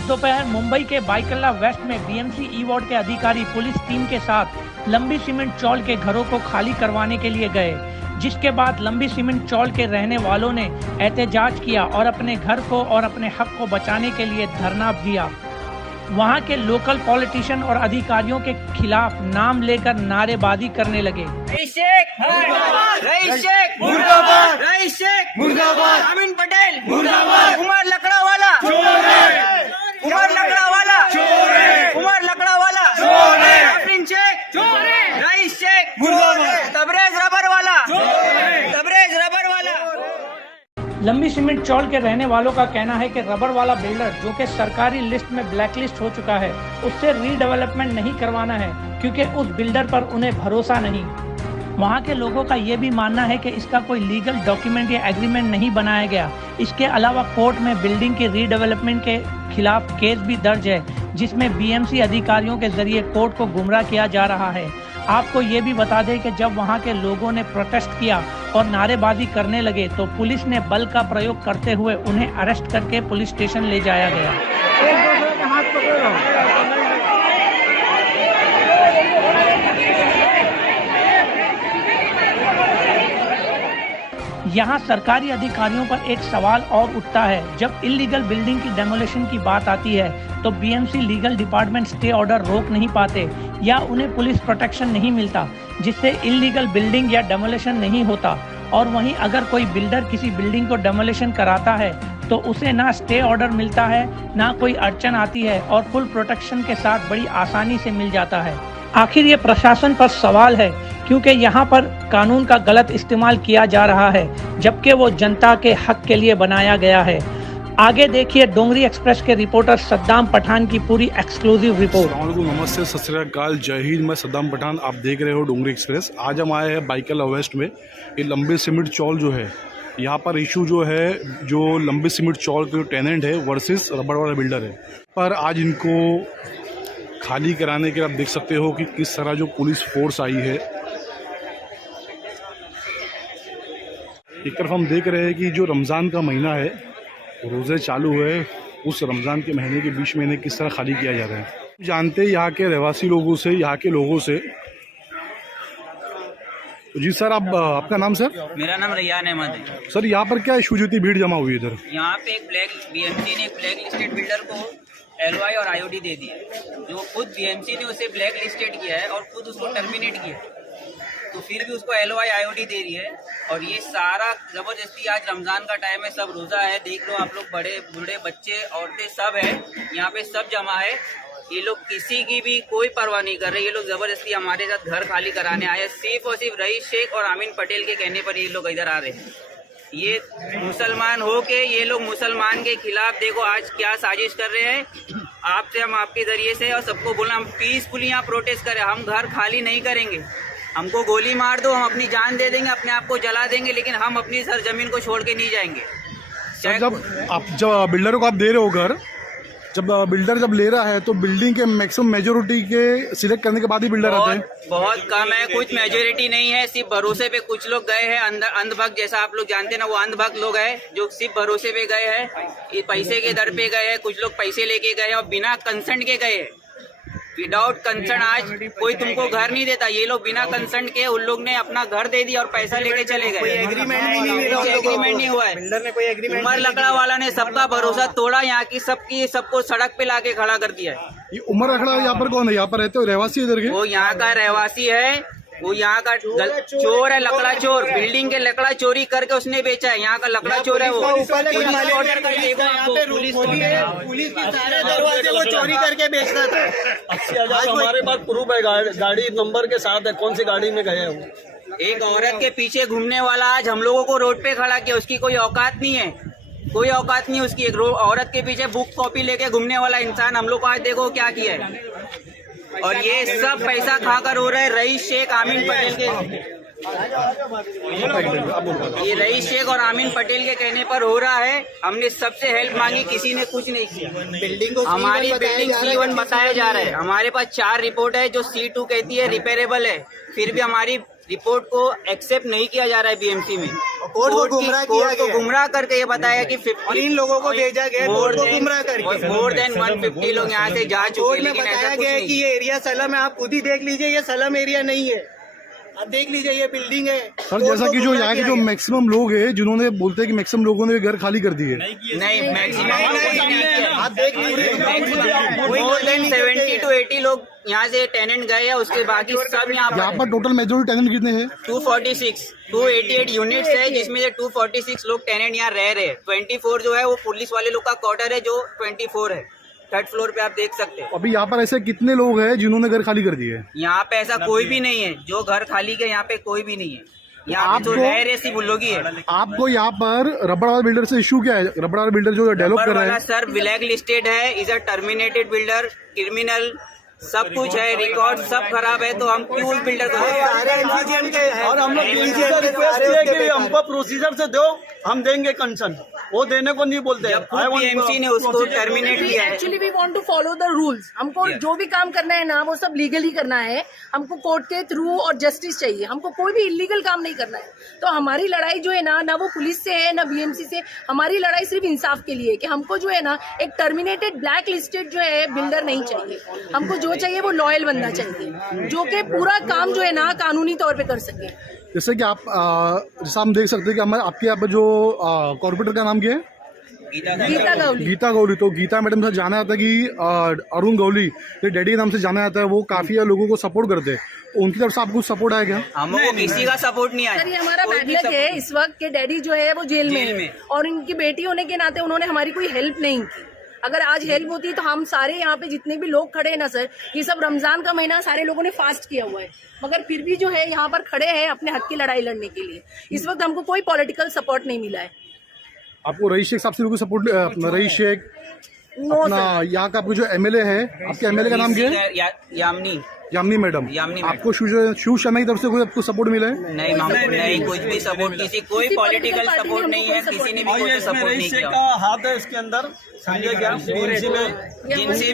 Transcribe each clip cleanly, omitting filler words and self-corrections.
आज दोपहर मुंबई के बाइकल्ला वेस्ट में बीएमसी ई वार्ड के अधिकारी पुलिस टीम के साथ लंबी सीमेंट चौल के घरों को खाली करवाने के लिए गए, जिसके बाद लंबी सीमेंट चौल के रहने वालों ने एहतजाज किया और अपने घर को और अपने हक को बचाने के लिए धरना दिया। वहां के लोकल पॉलिटिशियन और अधिकारियों के खिलाफ नाम लेकर नारेबाजी करने लगे। रईस शेख मुर्दाबाद, रईस शेख मुर्दाबाद, अमीन पटेल मुर्दाबाद, कुमार लकड़ावाला चोर है, कुमार लकड़ावाला चोर है, कुमार लकड़ावाला चोर है, अफरीन शेख चोर है, रईस शेख मुर्दाबाद, तबरेज रबर वाला चोर है, तबरेज रबर वाला। लंबी सीमेंट चौल के रहने वालों का कहना है कि रबर वाला बिल्डर जो कि सरकारी लिस्ट में ब्लैकलिस्ट हो चुका है, उससे रीडेवलपमेंट नहीं करवाना है क्योंकि उस बिल्डर पर उन्हें भरोसा नहीं। वहां के लोगों का ये भी मानना है कि इसका कोई लीगल डॉक्यूमेंट या एग्रीमेंट नहीं बनाया गया। इसके अलावा कोर्ट में बिल्डिंग के रीडेवलपमेंट के खिलाफ केस भी दर्ज है, जिसमें बीएमसी अधिकारियों के जरिए कोर्ट को गुमराह किया जा रहा है। आपको ये भी बता दें कि जब वहां के लोगों ने प्रोटेस्ट किया और नारेबाजी करने लगे तो पुलिस ने बल का प्रयोग करते हुए उन्हें अरेस्ट करके पुलिस स्टेशन ले जाया गया। यहाँ सरकारी अधिकारियों पर एक सवाल और उठता है। जब इल्लीगल बिल्डिंग की डेमोलिशन की बात आती है तो BMC legal department stay order रोक नहीं पाते या उन्हें पुलिस प्रोटेक्शन नहीं मिलता, जिससे इल्लीगल बिल्डिंग या डेमोलिशन नहीं होता। और वहीं अगर कोई बिल्डर किसी बिल्डिंग को डेमोलिशन कराता है तो उसे ना स्टे ऑर्डर मिलता है, ना कोई अड़चन आती है और फुल प्रोटेक्शन के साथ बड़ी आसानी से मिल जाता है। आखिर ये प्रशासन पर सवाल है क्योंकि यहाँ पर कानून का गलत इस्तेमाल किया जा रहा है, जबकि वो जनता के हक के लिए बनाया गया है। आगे देखिए डोंगरी एक्सप्रेस के रिपोर्टर सद्दाम पठान की पूरी एक्सक्लूसिव रिपोर्ट। नमस्ते, सत श्री अकाल, जय हिंद। मैं सद्दाम पठान, आप देख रहे हो डोंगरी एक्सप्रेस। आज हम आए हैं बाइकल्ला वेस्ट में। ये लंबे सीमेंट चौल जो है, यहाँ पर इशू जो है, जो लंबे सीमेंट चौल के टेनेंट है वर्सेस रबड़ वाला बिल्डर है, पर आज इनको खाली कराने के आप देख सकते हो कि किस तरह जो पुलिस फोर्स आई है। एक तरफ हम देख रहे हैं कि जो रमज़ान का महीना है, रोज़े चालू है, उस रमज़ान के महीने के 20 महीने किस तरह खाली किया जा रहा है। जानते हैं यहाँ के रहवासी लोगों से, यहाँ के लोगों से। जी सर, आप आपका नाम सर? मेरा नाम रैयान अहमद है। सर, यहाँ पर क्या इशू, इतनी भीड़ जमा हुई इधर? यहाँ पे एक बीएमसी ने एक ब्लैक लिस्टेड बिल्डर को LOI और IOD दे दिया है, जो खुद बीएमसी ने उसे ब्लैक लिस्टेड किया है और खुद उसको टर्मिनेट किया है, तो फिर भी उसको LOI IOD दे रही है। और ये सारा जबरदस्ती, आज रमजान का टाइम है, सब रोजा है, देख लो आप लोग, बड़े बूढ़े बच्चे औरतें सब है यहाँ पे, सब जमा है। ये लोग किसी की भी कोई परवाह नहीं कर रहे। ये लोग जबरदस्ती हमारे साथ घर खाली कराने आए, सिर्फ और सिर्फ रईस शेख और अमीन पटेल के कहने पर ये लोग इधर आ रहे हैं। ये मुसलमान हो के ये लोग मुसलमान के खिलाफ देखो आज क्या साजिश कर रहे हैं। आपसे हम आपके जरिए से और सबको बोलना, हम पीसफुली यहाँ प्रोटेस्ट करें, हम घर खाली नहीं करेंगे। हमको गोली मार दो, हम अपनी जान दे देंगे, अपने आप को जला देंगे, लेकिन हम अपनी सरजमीन को छोड़ के नहीं जाएंगे। जब बिल्डर को आप दे रहे हो घर, जब बिल्डर जब ले रहा है तो बिल्डिंग के मैक्सिमम मेजोरिटी के सिलेक्ट करने के बाद ही बिल्डर आते हैं? बहुत कम है, कुछ मेजोरिटी नहीं है, सिर्फ भरोसे पे कुछ लोग गए हैं अंदर। अंधभक्त, जैसा आप लोग जानते हैं ना, वो अंधभक्त लोग हैं जो सिर्फ भरोसे पे गए हैं, पैसे के दर पे गए हैं। कुछ लोग पैसे लेके गए और बिना कंसेंट के गए, विदाउट कंसर्न। आज कोई तुमको घर नहीं देता, ये लोग बिना कंसर्न के उन लोग ने अपना घर दे दिया और पैसा लेके चले गए। एग्रीमेंट नहीं हुआ है। बिल्डर ने कोई एग्रीमेंट, उमर लकड़ा वाला ने सबका भरोसा तोड़ा, यहाँ की सबको सड़क पे लाके खड़ा कर दिया है। ये उमर लकड़ा यहाँ पर कौन है? यहाँ पर रहते हो, रहवासी इधर के? वो यहाँ का रहवासी है, वो यहाँ का चोर है, लकड़ा चोर। बिल्डिंग के लकड़ा चोरी करके उसने बेचा है, यहाँ का लकड़ा चोर है वो। पुलिस के सारे दरवाजे वो चोरी करके बेचता था। 80,000 हमारे पास प्रूफ है, गाड़ी नंबर के साथ है, कौन सी गाड़ी में गए हैं। एक औरत के पीछे घूमने वाला आज हम लोगों को रोड पे खड़ा किया, उसकी कोई औकात नहीं है, कोई औकात नहीं उसकी। एक औरत के पीछे बुक कॉपी लेके घूमने वाला इंसान हम लोग को आज देखो क्या किया है। और ये सब पैसा खाकर हो रहा है रईस शेख अमीन पटेल के, ये रईस शेख और अमीन पटेल के कहने पर हो रहा है। हमने सबसे हेल्प मांगी, किसी ने कुछ नहीं किया। हमारी बिल्डिंग C1 बताया जा रहा है, हमारे पास 4 रिपोर्ट है जो C2 कहती है रिपेयरेबल है, फिर भी हमारी रिपोर्ट को एक्सेप्ट नहीं किया जा रहा है बीएमसी में। कोर्ट को गुमराह किया गया, गुमराह करके ये बताया कि और इन लोगों को भेजा गया कोर्ट को गुमराह करके। मोर देन 150 लोग यहाँ से जा चुके कोर्ट हैं, में लेकिन बताया ऐसा कुछ गया है नहीं। कि ये एरिया सलम है। आप खुद ही देख लीजिए, ये सलम एरिया नहीं है। आप देख लीजिए, ये बिल्डिंग है। सर जैसा कि जो यहाँ के जो मैक्सिमम लोग हैं जिन्होंने बोलते हैं कि मैक्सिमम लोगों ने घर खाली कर दिए। नहीं, मैक्सिमम आप देख लीजिए, मोर देन 70 to 80 लोग यहाँ से टेनेंट गए हैं, उसके बाकी सब यहाँ यहाँ पर टोटल मेजोरिटी टेनेंट कितने हैं? 288 यूनिट्स है, जिसमें से 246 लोग टेनेंट यहाँ रह रहे हैं। 24 जो है वो पुलिस वाले लोग का क्वार्टर है, जो 24 है। 3rd फ्लोर पे आप देख सकते हैं। अभी यहाँ पर ऐसे कितने लोग हैं जिन्होंने घर खाली कर दिए? यहाँ पे ऐसा कोई भी नहीं है जो घर खाली के, यहाँ पे कोई भी नहीं है। यहाँ पे जो आपको- रह रहे सिर्फ उन लोग ही है। आपको यहाँ पर रबड़ वाला बिल्डर से इशू क्या है? रबड़ वाला बिल्डर जो डेवलप कर रहा है, सर ब्लैक लिस्टेड है, is a terminated builder, criminal, सब कुछ है, रिकॉर्ड सब खराब है, तो हम क्यों उस बिल्डर को सारे इंडिविजुअल के हैं। और हम लोग रिक्वेस्ट किए कि हमको प्रोसीजर से दो, हम देंगे कंसर्न, वो देने को नहीं बोलते। पीएमसी ने उसको टर्मिनेट किया है। Actually we want to follow the rules. हमको जो भी काम करना है ना, वो सब लीगली करना है। हमको कोर्ट के थ्रू और जस्टिस चाहिए, हमको कोई भी इलीगल काम नहीं करना है। तो हमारी लड़ाई जो है ना वो पुलिस से है ना बीएमसी से। हमारी लड़ाई सिर्फ इंसाफ के लिए है कि हमको जो है ना एक टर्मिनेटेड ब्लैक लिस्टेड जो है बिल्डर नहीं चाहिए। हमको जो चाहिए वो लॉयल बंदा चाहिए, जो कि पूरा काम जो है ना कानूनी तौर पे कर सके। जैसे कि आप जैसा हम देख सकते हैं कि हमारे आपके यहाँ पर जो कॉर्पोरेटर का नाम क्या है? गीता गौली। गीता गौली। तो गीता मैडम से जाना जाता है कि अरुण गौली ये डैडी के नाम से जाना जाता है, वो काफी लोगों को सपोर्ट करते हैं। तो उनकी तरफ से आपको सपोर्ट आया क्या? हमको किसी का सपोर्ट नहीं आया। सर ये हमारा बैड लक है इस वक्त के डैडी जो है वो जेल में है, और इनकी बेटी होने के नाते उन्होंने हमारी कोई हेल्प नहीं की। अगर आज हेल्प होती तो हम सारे यहाँ पे जितने भी लोग खड़े हैं ना सर, ये सब रमजान का महीना सारे लोगों ने फास्ट किया हुआ है, मगर फिर भी जो है यहाँ पर खड़े हैं अपने हक की लड़ाई लड़ने के लिए। इस वक्त हमको कोई पॉलिटिकल सपोर्ट नहीं मिला है। आपको रईस शेख साहब से सपोर्ट? रईस शेख नो अपना सर। यहाँ का आपको जो एमएलए है, आपके एमएलए का नाम क्या है? यामिनी मैडम। यामिनी आपको शिवसेना की तरफ से कोई आपको सपोर्ट मिला है? नहीं, नहीं कुछ भी सपोर्ट, किसी कोई पॉलिटिकल सपोर्ट नहीं है, किसी ने भी कोई सपोर्ट नहीं किया। का हाथ है इसके अंदर, समझे क्या? बीएमसी में जिनसे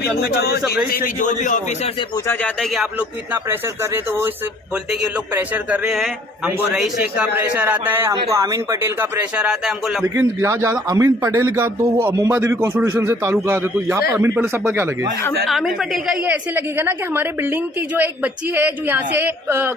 भी जो भी ऑफिसर से पूछा जाता है कि आप लोग क्यों इतना प्रेशर कर रहे हैं, तो वो बोलते हैं कि ये लोग प्रेशर कर रहे हैं। हमको रईस शेख का प्रेशर आता है, हमको आमीन पटेल का प्रेशर आता है, हमको लेकिन यहाँ ज्यादा अमीन पटेल का तो वो मुंबा देवी कॉन्स्टिट्यूशन से ताल्लुका है, तो यहाँ पर अमीन पटेल साहब का क्या लगे? आमिर पटेल का ये ऐसे लगेगा ना कि हमारे बिल्डिंग की जो एक बच्ची है जो यहाँ से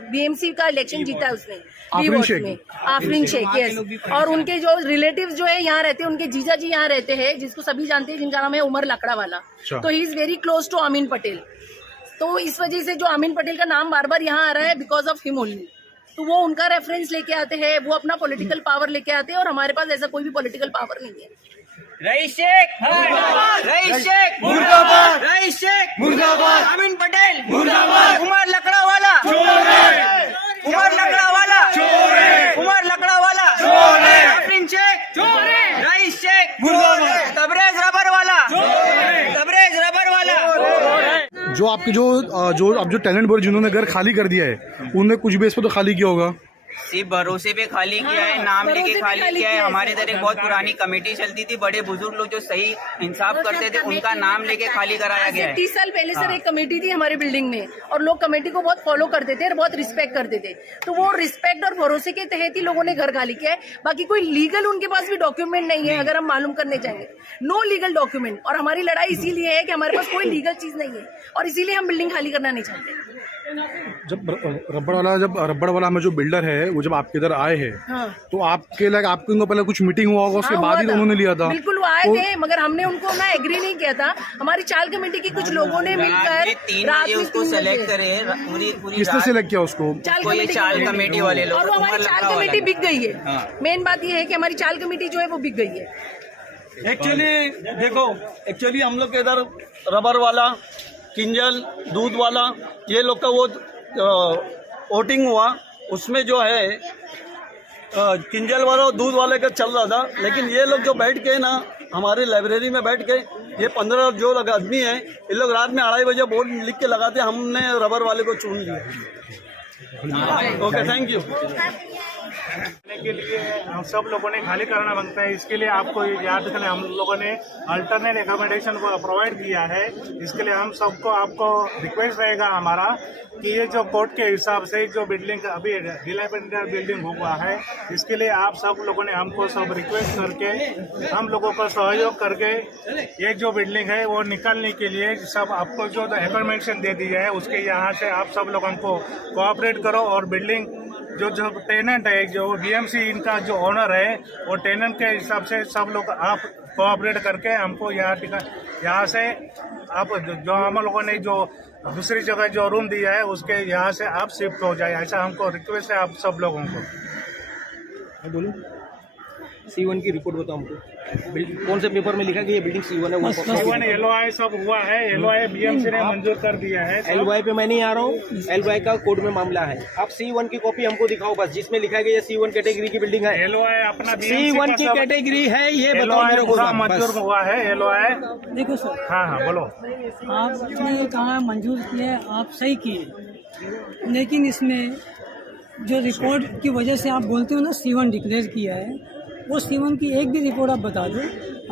बीएमसी का इलेक्शन जीता है उसने, आफरीन शेख। आफरीन शेख, यस। और उनके जो रिलेटिव्स जो है यहाँ रहते हैं, उनके जीजा जी यहाँ रहते हैं, जिसको सभी जानते हैं, जिनका नाम है उमर लकड़ा वाला। तो he is very close to Amin Patel. तो इस वजह से जो आमीन पटेल का नाम बार बार यहाँ आ रहा है बिकॉज ऑफ हिम ओनली। तो वो उनका रेफरेंस लेके आते हैं, वो अपना पॉलिटिकल पावर लेके आते हैं, और हमारे पास ऐसा कोई भी पॉलिटिकल पावर नहीं है। रईस शेख मुर्दाबाद, रईस शेख मुर्दाबाद, आमीन पटेल मुर्दाबाद, उमर लकड़ा वाला उमर लकड़ा वाला उमर लकड़ा वाला आफरीन शेख, रईस शेख मुर्दाबाद, तबरेज रबर वाला तबरेज रबर वाला। जो आपके जो अब जो टेनेंट बोर्ड जिन्होंने घर खाली कर दिया है, उन्होंने कुछ बेस पे तो खाली किया होगा? सिर्फ भरोसे पे खाली किया है, नाम लेके खाली किया है। हमारे इधर एक बहुत पुरानी कमेटी चलती थी, बड़े बुजुर्ग लोग जो सही इंसाफ करते थे, उनका नाम लेके खाली कराया गया है। 30 साल पहले सर एक कमेटी थी हमारे बिल्डिंग में, और लोग कमेटी को बहुत फॉलो करते थे और बहुत रिस्पेक्ट करते थे। तो वो रिस्पेक्ट और भरोसे के तहत ही लोगों ने घर खाली किया है। बाकी कोई लीगल उनके पास भी डॉक्यूमेंट नहीं है, अगर हम मालूम करने चाहेंगे, नो लीगल डॉक्यूमेंट। और हमारी लड़ाई इसीलिए है कि हमारे पास कोई लीगल चीज नहीं है, और इसीलिए हम बिल्डिंग खाली करना नहीं चाहते। जब रबड़ वाला में जो बिल्डर है वो जब आपके इधर आए हैं, हाँ। तो आपके लगे आपके उनको पहले कुछ मीटिंग हुआ होगा, उसके बाद ही उन्होंने लिया था? बिल्कुल वो आए थे, मगर हमने उनको ना एग्री नहीं किया था। हमारी चाल कमेटी के कुछ लोगों ने मिलकर 3 बजे उसको सेलेक्ट करे, पूरी किसने सिलेक्ट किया उसको? चाल कमेटी वाले लोग। और वो हमारी चाल कमेटी बिक गई है। मेन बात ये है कि हमारी चाल कमेटी जो है वो बिक गई है। एक्चुअली हम लोग के इधर रबर वाला, किंजल, दूध वाला, ये लोग का वो वोटिंग हुआ, उसमें जो है किंजल वाला और दूध वाले का चल रहा था। लेकिन ये लोग जो बैठ के ना हमारी लाइब्रेरी में बैठ के, ये 15 जो आदमी है, ये लोग रात में 2:30 बजे बोर्ड लिख के लगाते, हमने रबर वाले को चुन लिया। Okay, thank you. के लिए हम सब लोगों ने खाली करना मांगता है। इसके लिए आपको याद रखना, हम लोगों ने अल्टरनेट एकोमोडेशन को प्रोवाइड किया है। इसके लिए हम सबको आपको रिक्वेस्ट रहेगा हमारा कि ये जो कोर्ट के हिसाब से जो बिल्डिंग अभी डिलाइपेटेड बिल्डिंग हुआ है, इसके लिए आप सब लोगों ने हमको सब रिक्वेस्ट करके हम लोगों को सहयोग करके ये जो बिल्डिंग है वो निकालने के लिए सब आपको जो इन्फॉर्मेशन दे दी है उसके यहाँ से आप सब लोगों को कोऑपरेट करो। और बिल्डिंग जो टेनेंट है, जो बीएमसी इनका जो ओनर है, वो टेनेंट के हिसाब से सब लोग आप कोऑपरेट करके हमको यहाँ से आप जो हम लोगों ने जो दूसरी जगह जो रूम दिया है उसके यहाँ से आप शिफ्ट हो जाए, ऐसा हमको रिक्वेस्ट है आप सब लोगों को। बोलूं C1 की रिपोर्ट बताओ हमको, कौन से पेपर में लिखा कि ये बिल्डिंग C1 है? C1 LOI सब हुआ है, LOI बीएमसी ने मंजूर कर दिया है। LOI पे मैं नहीं आ रहा हूँ, LOI का कोर्ट में मामला है। आप C1 की कॉपी हमको दिखाओ बस, जिसमें लिखा है कि ये C1 कैटेगरी की बिल्डिंग है। LOI अपना C1 की कैटेगरी है, ये बताओ मेरे को। मंजूर हुआ है LOI। देखो सर, हाँ बोलो। आपने कहा मंजूर किए, आप सही किए, लेकिन इसमें जो रिपोर्ट की वजह से आप बोलते हो ना C1 डिक्लेयर किया है, वो C1 की एक भी रिपोर्ट आप बता दो,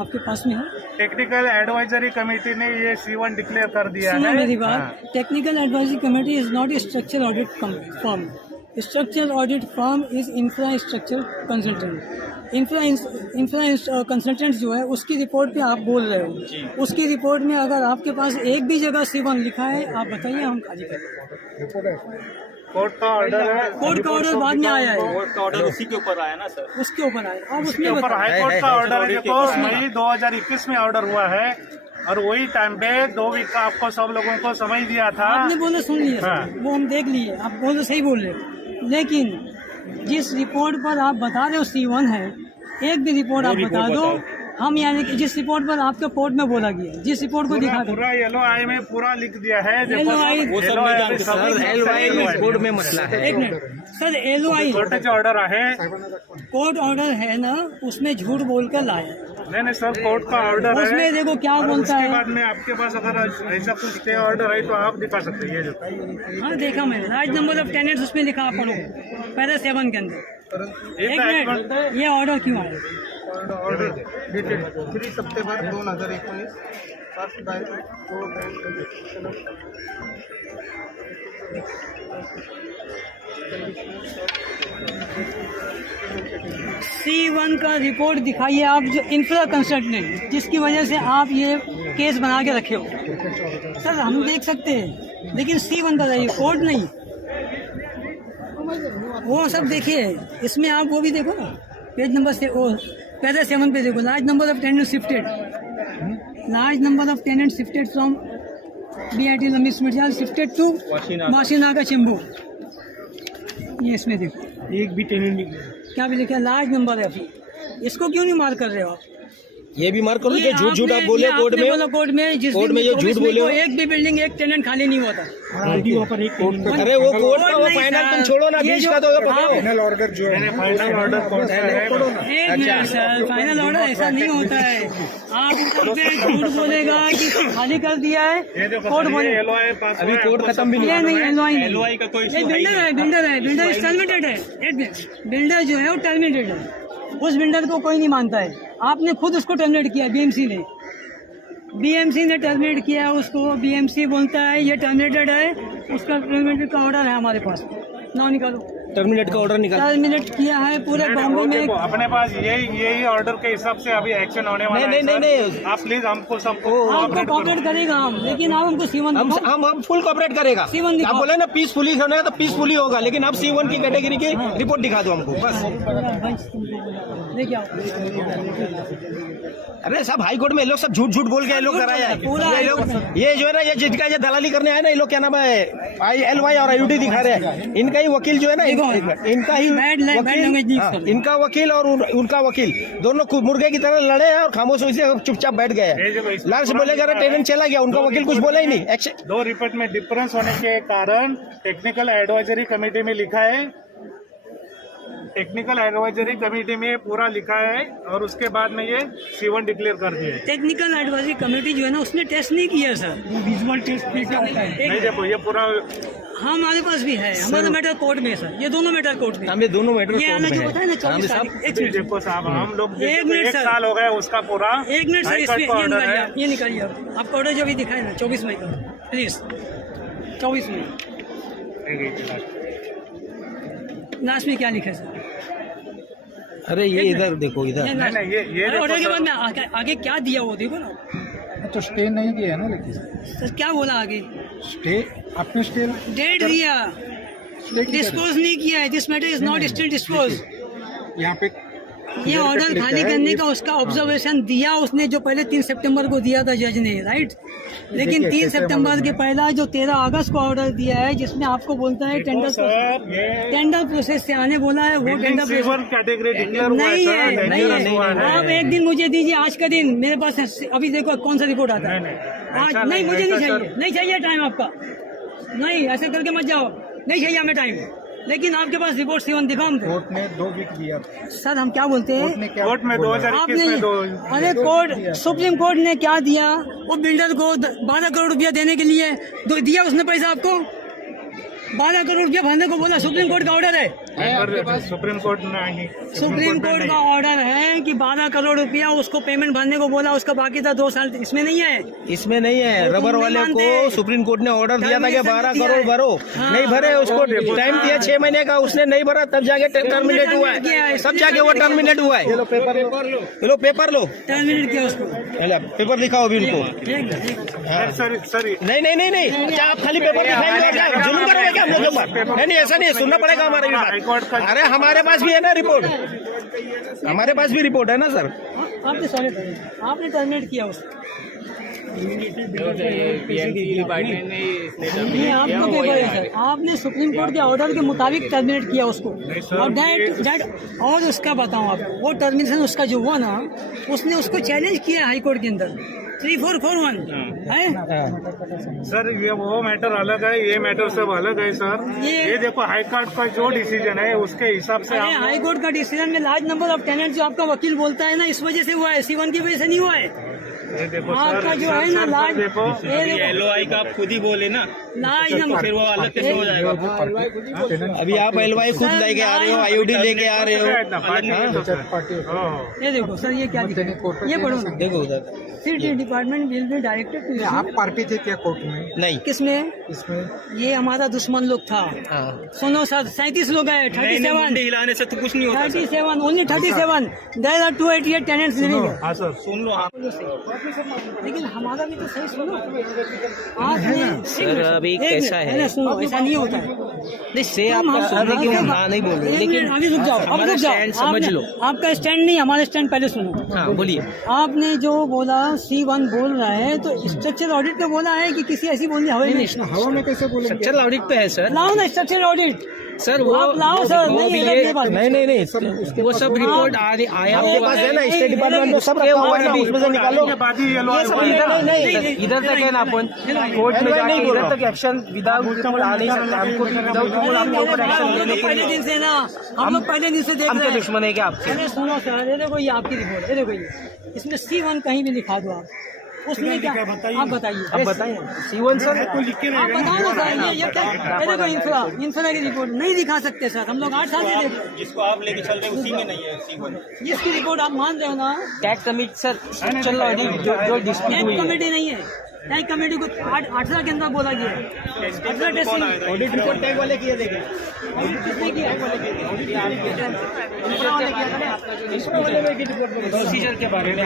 आपके पास में है? टेक्निकल एडवाइजरी कमेटी ने ये C1 डिक्लेयर कर दिया है। मेरी बात, technical advisory committee is not a structure audit firm. Structure audit firm is infrastructure consultant. Infra consultant जो है उसकी रिपोर्ट पे आप बोल रहे हो, उसकी रिपोर्ट में अगर आपके पास एक भी जगह C1 लिखा है, आप बताइए, हम खाली करें। कोर्ट का ऑर्डर है, कोर्ट का ऑर्डर बाद में आया है, कोर्ट का ऑर्डर उसी के ऊपर आया ना सर, उसके ऊपर आया। अब उसके ऊपर हाई कोर्ट का ऑर्डर है, देखो मई 2021 में ऑर्डर हुआ है, और वही टाइम पे 2 वीक का आपको सब लोगों को समझ दिया था। आपने बोले सुन लिए, हाँ। वो हम देख लिए, आप बोले सही बोल रहे हो, लेकिन जिस रिपोर्ट पर आप बता रहे हो C1 है, एक भी रिपोर्ट आप बता दो। हम यानी कि जिस रिपोर्ट पर आपके कोर्ट में बोला गया, जिस रिपोर्ट को दिखा दो। पूरा LOI में पूरा लिख दिया है। LOI कोर्ट में मसला है। एक मिनट सर, LOI कोर्ट जो ऑर्डर है, कोर्ट ऑर्डर है ना, उसमें झूठ बोल कर लाए। नहीं सर, कोर्ट का ऑर्डर है, उसमें देखो क्या बोलता है। उसके बाद में आपके पास अगर ऐसा कुछ स्टे ऑर्डर है तो आप दिखा सकते हैं। ये हाँ देखा मैंने, राइट नंबर ऑफ टेनेंट्स उसमें लिखा, आप पढ़ो पैरा 7 के अंदर। एक मिनट, ये ऑर्डर क्यों आया? ऑर्डर 3 सप्टेंबर 2019 C1 का रिपोर्ट दिखाइए आप, जो इंफ्रा कंसल्टेंट, जिसकी वजह से आप ये केस बना के रखे हो। सर हम देख सकते हैं, लेकिन C1 बताइए, कोर्ट नहीं। वो सब देखिए, इसमें आप वो भी देखो ना, पेज नंबर से वो पैरा 7 पे देखो, large number of tenant shifted, large number of tenant shifted from BIT लंबी स्मिट शिफ्टेड टू वाशीनागा चिम्बू। ये इसमें देखो, एक भी टेनेंट क्या भी लिखा, लार्ज नंबर है। अभी इसको क्यों नहीं मार कर रहे हो आप? ये भी मार्क करो, झूठ झूठ आप बोले कोर्ट में, कोर्ट में जिस कोर्ट में ये झूठ बोले हो, एक भी बिल्डिंग एक टेनेंट खाली नहीं होता। अरे वो कोर्ट का वो फाइनल तुम छोड़ो ना, बीच का तो फाइनल ऑर्डर जो है, फाइनल ऑर्डर कौन सा है? एक मिनट सर, फाइनल ऑर्डर ऐसा नहीं होता है। आप झूठ बोलेगा कि खाली कर दिया है, कोर्ट बोले अभी कोर्ट खत्म भी नहीं, नहीं LOI का कोई बिल्डर है, बिल्डर टर्मिनेटेड है। बिल्डर जो है वो टर्मिनेटेड है, उस बिल्डर को कोई नहीं मानता है। आपने खुद उसको टर्मिनेट किया, BMC ने टर्मिनेट किया उसको। BMC बोलता है ये टर्मिनेटेड है, उसका टर्मिनेट का ऑर्डर है हमारे पास, नाम निकालो। टर्मिनेट का ऑर्डर निकाल, टर्मिनेट किया है पूरे बॉम्बे में। अपने पास यही ऑर्डर के हिसाब से अभी एक्शन होने वाला है। नहीं, आप प्लीज हमको सबको कोऑपरेट करेगा हम, लेकिन आप हमको C1 हम फुल कोऑपरेट करेगा। C1 आप बोले ना पीसफुली होने तो पीसफुली होगा, लेकिन आप C1 की कैटेगरी की रिपोर्ट दिखा दो हमको बस। लेके आओ। अरे सब हाई कोर्ट में ये लोग सब झूठ बोल के ये लोग कराया है। ये जो है ना, ये जिसका ये दलाली करने आए ना, ये लोग क्या नाम है, LOI और IOD दिखा रहे हैं। इनका ही वकील जो है ना, इनका ही वकील, इनका वकील और उनका वकील दोनों मुर्गे की तरह लड़े हैं और खामोश से चुपचाप बैठ गए। लास्ट बोलेगा टेनेंट चला गया, उनका वकील कुछ बोला ही नहीं। 2 रिपोर्ट में डिफरेंस होने के कारण टेक्निकल एडवाइजरी कमेटी में लिखा है टेक्निकल एडवाइजरी कमेटी में पूरा लिखा है और उसके बाद में ये C1 डिक्लेयर कर दिया है। टेक्निकल एडवाइजरी कमेटी जो है ना उसने टेस्ट नहीं किया सर, विजुअल टेस्ट नहीं देखो ये पूरा हाँ हमारे पास भी है, हमारा मैटर कोर्ट में है सर, ये दोनों मैटर कोर्ट में, हमें दोनों मैटर ये अलग जो होता है ना 24 तारीख। एक मिनट देखो साहब हम लोग एक मिनट एक सर, साल हो गया उसका पूरा। एक मिनट सर, हाई कोर्ट इसमें का ये ऑर्डर निकालिए है। आप, ये निकालिए आपका ऑर्डर जो भी दिखाए ना 24 मई का, प्लीज 24 मई लास्ट में क्या लिखा है सर? अरे ये इधर देखो, इधर नहीं ये ऑर्डर के बाद में आगे क्या दिया वो देखो ना। तो स्टे नहीं किया है ना, लेकिन सर क्या बोला आगे? स्टे आपने स्टे डेट दिया, डिस्पोज नहीं किया है, this matter is not still dispose. यहाँ पे ये ऑर्डर खाली करने का उसका ऑब्जर्वेशन दिया उसने, जो पहले 3 सितंबर को दिया था जज ने, राइट। लेकिन 3 सितंबर के पहला जो 13 अगस्त को ऑर्डर दिया है जिसमें आपको बोलता है टेंडर प्रोसेस से आने बोला है, वो टेंडर प्रोसेस कैटेगरी डिक्लेयर नहीं है, नहीं है। आप एक दिन मुझे दीजिए, आज का दिन मेरे पास है, अभी देखो कौन सा रिपोर्ट आता है। आज नहीं, मुझे नहीं चाहिए, नहीं चाहिए टाइम आपका, नहीं ऐसे करके मत जाओ, नहीं चाहिए हमें टाइम। लेकिन आपके पास रिपोर्ट C1 दिखाओ हमको। कोर्ट ने 2 वीक दिया। सर हम क्या बोलते हैं, कोर्ट में 2021 में 2 अरे कोर्ट सुप्रीम कोर्ट ने क्या दिया, वो बिल्डर को 12 करोड़ रुपया देने के लिए दिया उसने पैसा आपको, 12 करोड़ रुपया भरने को बोला, सुप्रीम कोर्ट का ऑर्डर है, सुप्रीम कोर्ट नहीं, सुप्रीम कोर्ट का ऑर्डर है कि 12 करोड़ रुपया उसको पेमेंट भरने को बोला, उसका बाकी था 2 साल, इसमें नहीं है, इसमें नहीं है। रबर वाले को सुप्रीम कोर्ट ने ऑर्डर दिया था कि 12 करोड़ भरो, नहीं भरे, उसको टाइम दिया 6 महीने का, उसने नहीं भरा, तब जाके टर्मिनेट हुआ है, सब जाके वो टर्मिनेट हुआ है। लो पेपर लो, टर्मिनेट किया उसको, पेपर दिखाओ अभी उनको। सर नहीं, अच्छा आप खाली पेपर दिखाएंगे क्या, जुल्म करोगे क्या हम लोग पर? नहीं ऐसा नहीं, सुनना पड़ेगा हमारे बात। अरे हमारे पास भी है ना रिपोर्ट, हमारे पास भी रिपोर्ट है ना सर। आपने टर्मिनेट किया उसको, नहीं आपको पेपर है सर, आपने सुप्रीम कोर्ट के ऑर्डर के मुताबिक टर्मिनेट किया उसको। और दैट और उसका बताऊं आपको, वो टर्मिनेशन उसका जो हुआ ना, उसने उसको चैलेंज किया हाई कोर्ट के अंदर 3441 है सर। ये वो मैटर अलग है, ये मैटर सब अलग है सर। ये देखो हाई कोर्ट का जो डिसीजन है उसके हिसाब से हाई कोर्ट का डिसीजन में लार्ज नंबर ऑफ टेनेंट जो आपका वकील बोलता है ना, इस वजह से हुआ है, C1 की वजह से नहीं हुआ है। आपका जो है ना लार्ज LOI का आप खुद ही बोले ना, लार्ज नंबर, फिर वो अलग कैसे हो जाएगा? अभी आप LOI खुद लेके आ रहे हो, IOD लेके आ रहे हो। ये देखो सर, ये क्या ये पढ़ो ना, देखो उधर city department will be directed. आप पार्टी थे क्या कोर्ट में? नहीं, किसमें? इसमें ये हमारा दुश्मन लोग था। सुनो सर, 37 लोग हैं, 37 हिलाने से तो कुछ नहीं होता। 37 only 37 there are 288 tenants living. हाँ सर सुन लो आप, लेकिन हमारा भी तो सही सुनो। आपने सर अभी कैसा है, सुनो, ऐसा नहीं होता है। नहीं से आपका सुनने की हम हाँ नहीं बोल रहे, लेकिन अभी रुक जाओ, अब रुक जाओ, समझ लो। आपका स्टैंड नहीं, हमारा स्टैंड पहले सुनो। हाँ बोलिए। आपने जो बोला C1 बोल रहा है, तो स्ट्रक्चरल ऑडिट पे बोला है कि किसी ऐसी बोली हवा में? हवा में कैसे बोलेंगे? स्ट्रक्चरल ऑडिट पे है सर। लाओ ना स्ट्रक्चरल ऑडिट सर, वो आप लाओ सर। नहीं वो सब रिपोर्ट आया आपके पास है ना, स्टेट डिपार्टमेंट में सब रखा हुआ है ना, उसमें से निकालो। ये सब इधर तक है ना, अपन कोर्ट में जाके इधर तक एक्शन विदाउट आ नहीं सकता, हमको विदाउट आपके ऊपर एक्शन लेने के पहले दिन से ना, हम लोग पहले दिन से देख हम रहे क्या हैं। दुश्मन है क्या आपसे? अरे सुनो सर, ये देखो, ये आपकी रिपोर्ट, ये देखो, ये इसमें C1 कहीं भी लिखा दो आप, उसमें क्या आप बताइए, अब बताइए C1 सर आप बताओ ना सर। ये क्या, ये देखो इंफ्रा की रिपोर्ट नहीं दिखा सकते सर, हम लोग 8 साल से देख रहे हैं। जिसको आप लेके चल रहे हैं उसी में नहीं है C1। जिसकी रिपोर्ट आप मान रहे हो ना, tax committee sir, structural audit जो डिस्प्यूट हुई है, कमेटी नहीं है, टैग कमेटी को 18 के अंदर बोला गया है। 18 टेस्टिंग ऑडिट रिपोर्ट टैग वाले किए देखे, ऑडिट किसने किया? प्रोसीजर के बारे में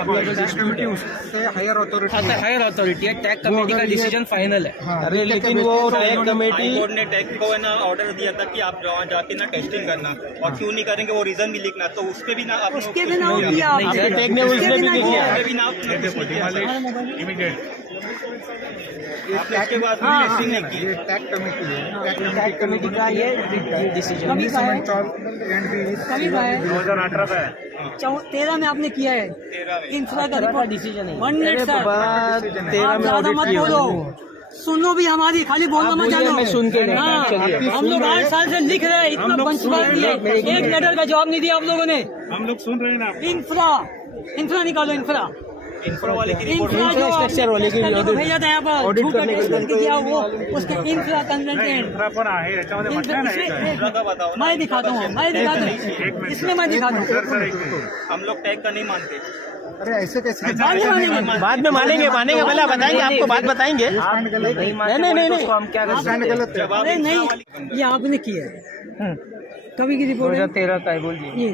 हायर अथॉरिटी हायर अथॉरिटी है, टैग कमेटी का डिसीजन फाइनल है। अरे लेकिन वो टैग कमेटी कोर्ट ने टैग को है ना ऑर्डर दिया था कि आप वहाँ जाके ना टेस्टिंग करना, और क्यों नहीं करेंगे वो रीजन भी लिखना, तो उसके भी ना आप उसके भी नाम किया नहीं सर, टैग ने उसने भी नहीं किया। उसके भी ना उसके बाद टेस्टिंग नहीं की। टैग कमेटी है, टैग कमेटी का ये डिसीजन कभी का है, कभी का है? 2018 का है। 13 में आपने किया है इंफ्रा का रिपोर्ट डिसीजन है। 1 मिनट सर, 13 आप में ज्यादा ऑडिट मत किया बोलो, सुनो भी हमारी, खाली बोलना मत जानो। मैं सुन के हाँ, हम लोग 8 साल से लिख रहे हैं, इतना पंचवाद किए, एक लेटर का जवाब नहीं दिया आप लोगों ने। हम लोग सुन रहे हैं ना। इंफ्रा निकालो, इंफ्रा वाले की इंफ्रास्ट्रक्चर वाले की भेजा था यहाँ पर ऑडिट झूठ का करने टेस्ट के करके दिया वो, उसके इंफ्रा कंसल्टेंट। इंफ्रा पण आहे याच्यामध्ये म्हटलं ना एक मैं दिखाता हूँ, इसमें मैं दिखाता हूँ। सर सर एक मिनिट। हम लोग टैग का नहीं मानते। अरे ऐसे कैसे बाद में मानेंगे। बाद में मानेंगे पहले बताएंगे, आपको बात बताएंगे। नहीं हम क्या स्टैंड गलत है। अरे नहीं, ये आपने किया है, कभी की रिपोर्ट 2013 का है, बोलिए।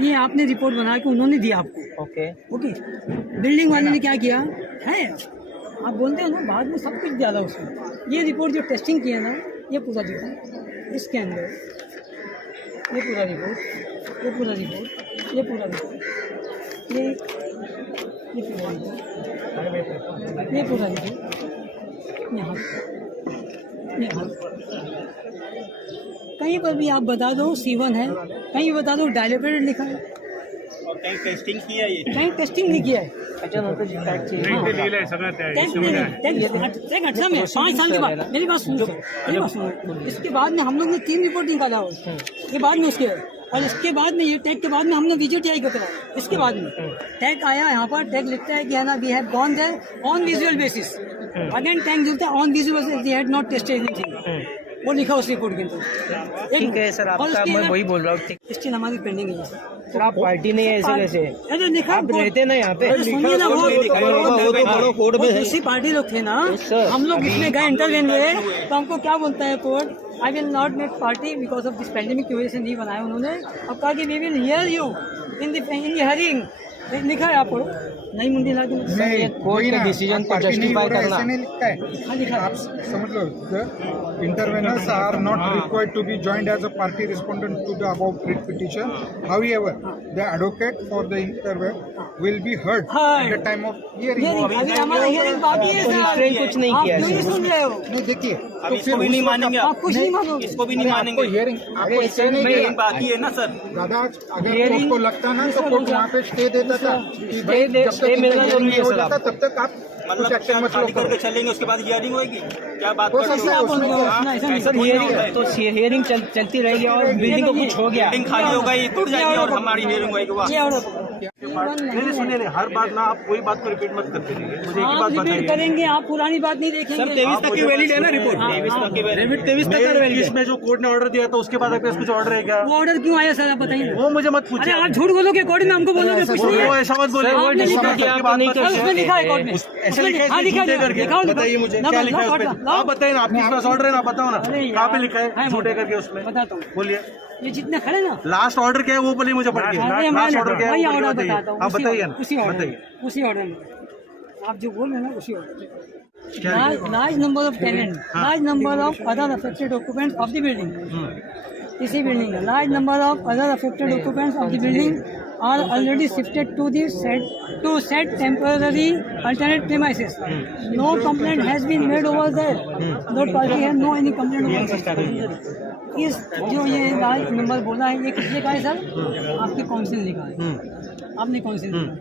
ये आपने रिपोर्ट बना के उन्होंने दिया आपको। ओके। बिल्डिंग वाले ने क्या किया है, आप बोलते हो ना बाद में सब कुछ ज्यादा उसमें। ये रिपोर्ट जो टेस्टिंग किया ना, ये पूरा रिपोर्ट, इसके अंदर ये पूरा रिपोर्ट, ये पूरा रिपोर्ट, ये पूरा रिपोर्ट, ये पूरा रिपोर्ट, ये पूरा रिपोर्ट, यहाँ कहीं पर भी आप बता दो C1 है, कहीं बता दो डायलेटेड लिखा है, और कहीं टेस्टिंग किया है, कहीं टेस्टिंग नहीं किया है। नाही ते लिहिलंय सगळं त्या हिशोबाने आहे। 5 साल के बाद मेरी बात सुनो, इसके बाद में हम लोग ने 3 रिपोर्ट निकाला हो, ये बाद में उसके, और इसके बाद में ये टैग के बाद में हमने VGTI को कराया। इसके बाद में टैग आया, यहाँ पर टैग लिखता है कि है ना, we have gone there on visual basis. Again tag लिखता है on visual basis, we had not tested anything, वो लिखा उस रिपोर्ट के अंदर। ठीक है सर, आपका मैं वही बोल रहा हूँ। स्टिल हमारी पेंडिंग है सर, आप पार्टी नहीं है ऐसे कैसे? अरे लिखा, आप रहते ना यहाँ पे। सुनिए ना, वो बड़ो कोर्ट में है। दूसरी पार्टी लोग थे ना, हम लोग इसमें गए इंटरव्यू हुए, तो हमको क्या बोलता है court, I will not make party because of this pandemic की वजह से नहीं बनाया उन्होंने। अब कहा कि we will hear you in the hearing, लिखा है आपको, नई मुंडी ला ये कोर्ट का डिसीजन को जस्टिफाई करना। ऐसे नहीं लिखा है, आप समझ लो। Interveners are not required to be joined as a party respondent to the above petition. However, the advocate for the intervener will be heard at the time of hearing. अभी हमारा हियरिंग बाकी है सर, कुछ नहीं आप किया क्यों नहीं सुन रहे हो? नहीं देखिए, अब इसको भी नहीं मानेंगे, आप कुछ नहीं मानोगे, इसको भी नहीं मानेंगे। हियरिंग आपको ऐसे नहीं हियरिंग बाकी है ना सर। दादा, अगर कोर्ट को लगता ना तो कोर्ट वहाँ पे स्टे देता था कि भाई जब तक मिलना hearing नहीं हो जाता तब तक आप मतलब कुछ एक्शन मत शादी लो। करके चलेंगे, उसके बाद हियरिंग होगी, क्या बात हो कर रहे सकता है हो? उसमें सर हियरिंग तो हियरिंग चलती रहेगी और बिल्डिंग को कुछ हो गया, बिल्डिंग खाली हो गई, टूट जाएगी और हमारी हियरिंग होगी। वाह, नहीं सुनिए, हर बात ना आप वही बात को रिपीट मत करते रहिए। मुझे एक आप बात रिपीट बताइए, करेंगे, आप पुरानी बात नहीं देखेंगे। सर 23 तक की वैलिड है ना रिपोर्ट? 23 तक की वैलिड। 23 तक का वैलिड है। इसमें जो कोर्ट ने ऑर्डर दिया था उसके बाद आपके पास कुछ ऑर्डर है क्या? वो ऑर्डर क्यों आया सर, आप बताइए। वो मुझे मत अरे पूछिए। आप झूठ बोलोगे, कोर्ट ने हमको बोलोगे कुछ नहीं वो है। ऐसा मत बोलिए। वो लिखा है, आपकी बात मत सर, उसमें लिखा है कोर्ट ने, ऐसे लिखा है, हाँ, लिखा है, झूठे करके दिखाओ, दिखाओ। बताइए मुझे ना, क्या ना, लिखा है ना, उसमें। ना, आप बताइए ना, आपके पास ऑर्डर है ना, बताओ ना अरे कहाँ पे यार, लिखा है झूठे करके उसमें। बताता हूँ, बोलिए, ये जितने खड़े ना, लास्ट ऑर्डर क्या है वो बोलिए मुझे पढ़ के। अरे लास्ट ऑर्डर क्या है वही वो ऑर्डर बोलिए, बताता हूँ, आप बताइए ना, उसी ऑर्डर, बताइए उसी ऑर्डर में आप जो बोल रहे हैं ना, उसी order. large number of tenants, large number of other affected occupants of the building. इसी बिल्डिंग में large number of other affected occupants of the building are already shifted to the set temporary alternate premises. No complaint has been made over there. No party has no any complaint over there. इस जो ये large number बोला है, ये किसने कहा है sir? आपके काउंसिल ने कहा है, आपने काउंसिल ने कहा।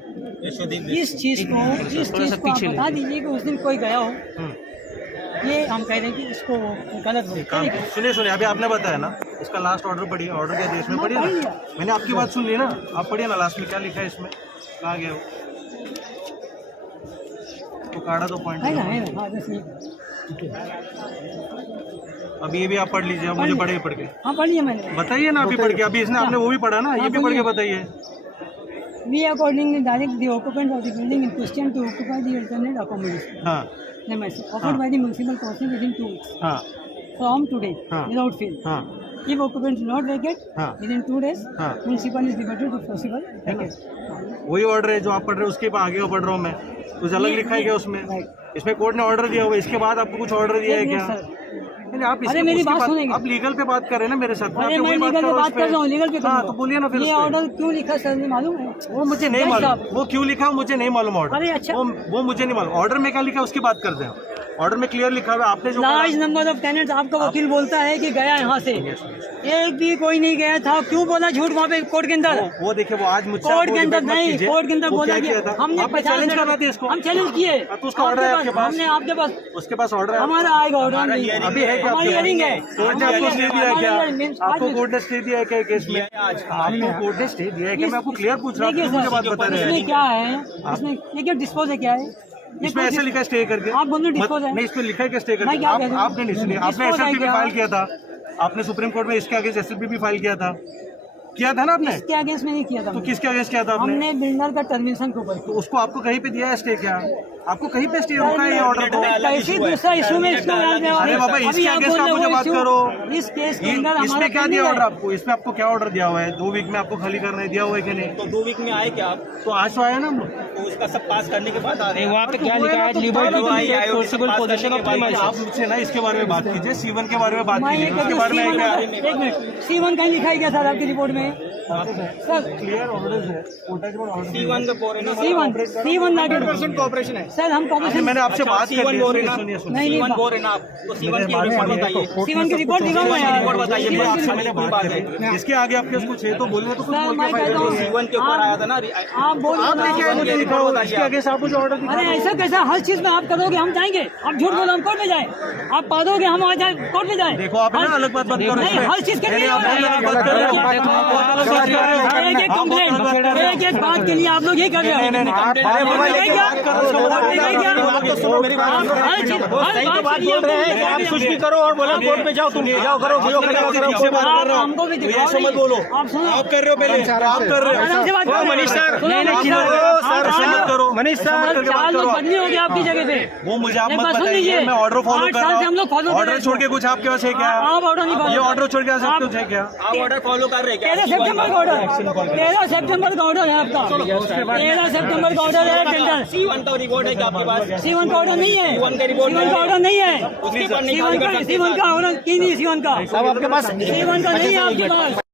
इस चीज को आप बता दीजिए कि उस दिन कोई गया हो, ये हम कह रहे हैं कि इसको गलत हो। सुनिए, अभी आपने बताया ना, इसका लास्ट ऑर्डर पढ़िए, ऑर्डर क्या देश में पढ़िए ना। मैंने आपकी बात सुन ली ना, आप पढ़िए ना, लास्ट में क्या लिखा है इसमें, कहाँ गया वो तो काढ़ा तो पॉइंट है ना, हाँ, बस ये। अब ये भी आप पढ़ लीजिए, अब मुझे पढ़िए पढ़ के हाँ, पढ़िए मैंने, बताइए ना, अभी पढ़ के, अभी इसने आपने वो भी पढ़ा ना, ये भी पढ़ के बताइए। We accordingly direct the occupant of the building in question to occupy the alternate accommodation. हाँ Offered by the municipal council within 2 weeks हाँ from today, हाँ, without fail. हाँ If occupants do not vacate हाँ, within 2 days, हाँ, municipal is liberty to possible vacate. वही order है जो आप पढ़ रहे हो, उसके आगे पढ़ रहा हूँ मैं, कुछ अलग लिखा है क्या उसमें? इसमें कोर्ट ने ऑर्डर दिया हुआ, इसके बाद आपको कुछ ऑर्डर दिया है क्या? नहीं, आप अरे मेरी बात सुनेंगे, आप लीगल पे बात कर रहे हैं ना मेरे साथ। अरे मैं लीगल पे बात कर रहा हूँ, लीगल पे हाँ, तो बोलिए ना फिर। ये ऑर्डर क्यों लिखा सर, नहीं मालूम है? वो मुझे नहीं मालूम, वो क्यों लिखा है मुझे नहीं मालूम ऑर्डर। अरे अच्छा, वो मुझे नहीं मालूम ऑर्डर में क्या लिखा है, उसकी बात करते हैं। ऑर्डर में क्लियर लिखा हुआ है, आपने जो लार्ज नंबर ऑफ टेनेंट्स, आपका वकील बोलता है कि गया यहाँ से, एक भी कोई नहीं गया था, क्यों बोला झूठ वहाँ पे कोर्ट के अंदर? वो देखिए वो आज मुझसे कोर्ट के अंदर नहीं, कोर्ट के अंदर बोला कि हमने चैलेंज करना था इसको, हम चैलेंज किए, तो उसका ऑर्डर है आपके पास, हमने आपके पास, उसके पास ऑर्डर है, हमारा आएगा ऑर्डर, अभी है क्या? हमारी हियरिंग है, कोर्ट ने आपको स्टे दिया है क्या? आपको कोर्ट ने स्टे दिया है क्या केस में? आपको कोर्ट ने स्टे दिया है क्या? मैं आपको क्लियर पूछ रहा हूँ, मुझे बात बता रहे इसमें हैं। क्या है, इसमें देखिए डिस्पोज है, क्या है इसमें ऐसे लिखा है स्टे करके, आप बोलो डिस्पोज है, नहीं इसमें लिखा है क्या स्टे मैं करके? क्या कह रहा हूँ? आपने नहीं सुनी, आपने Dispose है एसएलपी क्या? फाइल किया था, आपने सुप्रीम कोर्ट में इसके आगे एसएलपी भी फाइल किया था ना आपने? इसके अगेंस्ट में नहीं किया था, तो किसके अगेंस्ट किया था आपने? हमने बिल्डर का टर्मिनेशन के ऊपर, तो उसको आपको कहीं पे दिया है स्टे क्या? आपको कहीं पे स्टे रोका है ये ऑर्डर को? कैसी दूसरा इशू में इसको अरे बाबा इसके अगेंस्ट आप मुझे बात करो, इस केस के अंदर इसमें क्या दिया ऑर्डर आपको? इसमें आपको क्या ऑर्डर दिया हुआ है? 2 वीक में आपको खाली करना है, दिया हुआ है कि नहीं? तो 2 वीक में आए क्या आप? तो आज तो आया ना हम लोग, तो उसका सब पास करने के बाद आ रहे हैं। वहाँ पे क्या लिखा है, पॉसिबल पोजीशन ऑफ आप मुझसे ना इसके बारे में बात कीजिए, C1 के बारे में बात कीजिए, उसके बारे में एक मिनट, C1 कहीं लिखा है क्या सर आपकी रिपोर्ट में? सर क्लियर ऑर्डर है, C1 का C1 90% कॉपरेशन है सर, हम कॉपरेशन, मैंने आपसे बात कर ली, सुनिए नहीं बोल रहे ना आप, तो C1 की रिपोर्ट बताइए, C1 की रिपोर्ट दिखाऊंगा यार, रिपोर्ट बताइए, आपसे मैंने बात करी, इसके आगे आपके कुछ है तो बोलिए, तो कुछ सर बोल मैं के कहता हूँ C1 के ऊपर आया था ना, आप बोलो, मुझे दिखाओ, इसके आगे आप मुझे ऑर्डर अरे ऐसा कैसा, हर चीज में आप करोगे हम जाएंगे, आप झूठ बोलो हम कोर्ट में जाए, आप पा दोगे हम आ जाए कोर्ट में जाए, देखो आप ना अलग बात मत करो, नहीं हर चीज के लिए एक बात के लिए आप लोग ये कर रहे आप कुछ भी करो और बोला कोर्ट में जाओ, तुम जाओ करो, हमको भी ऐसे मत बोलो, आप सुनो, आप कर रहे हो पहले, आप कर रहे हो मनीष सर, मनीष सर, 4 लोग बदली हो गए आपकी जगह पे, वो मुझे आप एक मत बात सुन बताइए, लीजिए, मैं ऑर्डर फॉलो 8 कर साल से हम रहा लोग फॉलो हूँ, कर ऑर्डर रहे छोड़ के कुछ आपके पास है क्या? आप ऑर्डर नहीं ये ऑर्डर छोड़ के आपके कुछ है क्या? आप ऑर्डर फॉलो कर रहे हैं क्या? 13 सितंबर का ऑर्डर, 13 सितंबर का ऑर्डर है आपका, 13 सितंबर का ऑर्डर है टेंडर, C1 का रिकॉर्ड है क्या आपके पास? C1 का ऑर्डर नहीं है, C1 का रिपोर्ट C1 का ऑर्डर नहीं है, उसके ऊपर C1 का ऑर्डर की नहीं, C1 का अब आपके पास C1 का नहीं है आपके पास।